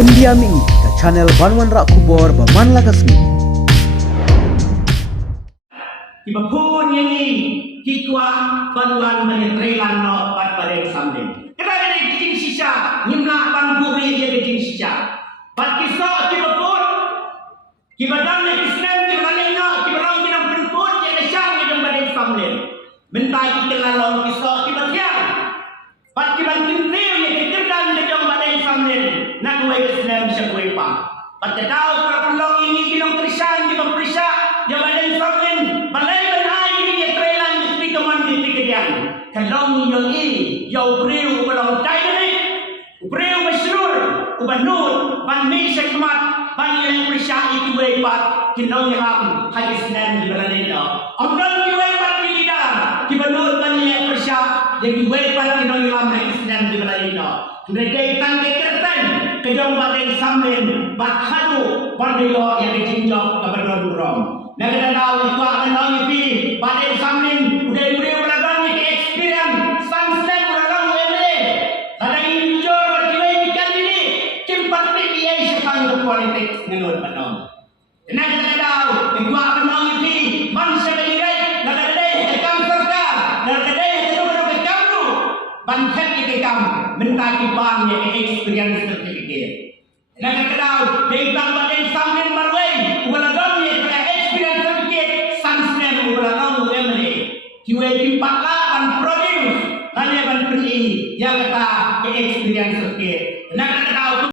pendiam ini ke channel Banwan Rak Kubor Baman Lakasmi. Iba pun yang ini kikwa Banwan menetrelan no pat pada sambil. Kerana dia kecing sisa, nimna banburi dia kecing sisa. Pat kisah kiba pun, kiba damai Islam kiba lainnya, kiba orang kiba penpun dia kesang dia pada sambil. Mentai kita lalu kisah kiba tiang. Pat kiba kintil dia kekerdan dia pada sambil. Nak kuai Islam bisa kuai pak. Pat tahu kalau pulang ini kilang perisan kiba perisa dia pada sambil. Balai benai ini dia trelan di teman di tiga. Kalau yang ini, yang beriu kalau cai ni, beriu berseluruh, ubanur, ban Malaysia kemat, ban yang persia itu webat, kinau yang hadis dan di mana dia. Orang di webat di lidah, di banur ban yang persia, yang di webat kinau yang hadis dan di mana dia. Mereka tangke kertan, kejauh badai sambil, bakhadu, bandilo yang dijinjau kepada durong. Negara tahu itu akan tahu ini, badai sambil, udah beriu beragam ni experience, sunset beragam ni. Kadang ini jujur berjiwa ikan ini, cepat pergi sepanjang politik menurut penom. Negara tahu itu akan tahu ini, bangsa berjirai, negara deh, ekam serta, negara deh, itu berapa ekam tu, bangsa ekam, mentaki bang yang experience certificate. Negara tahu, bintang badai sambil berway, beragam ni experience certificate, sunset beragam ni. Kiwe kimpat lah ban produce, hanya ban beli yang kata experience certificate. Nak tahu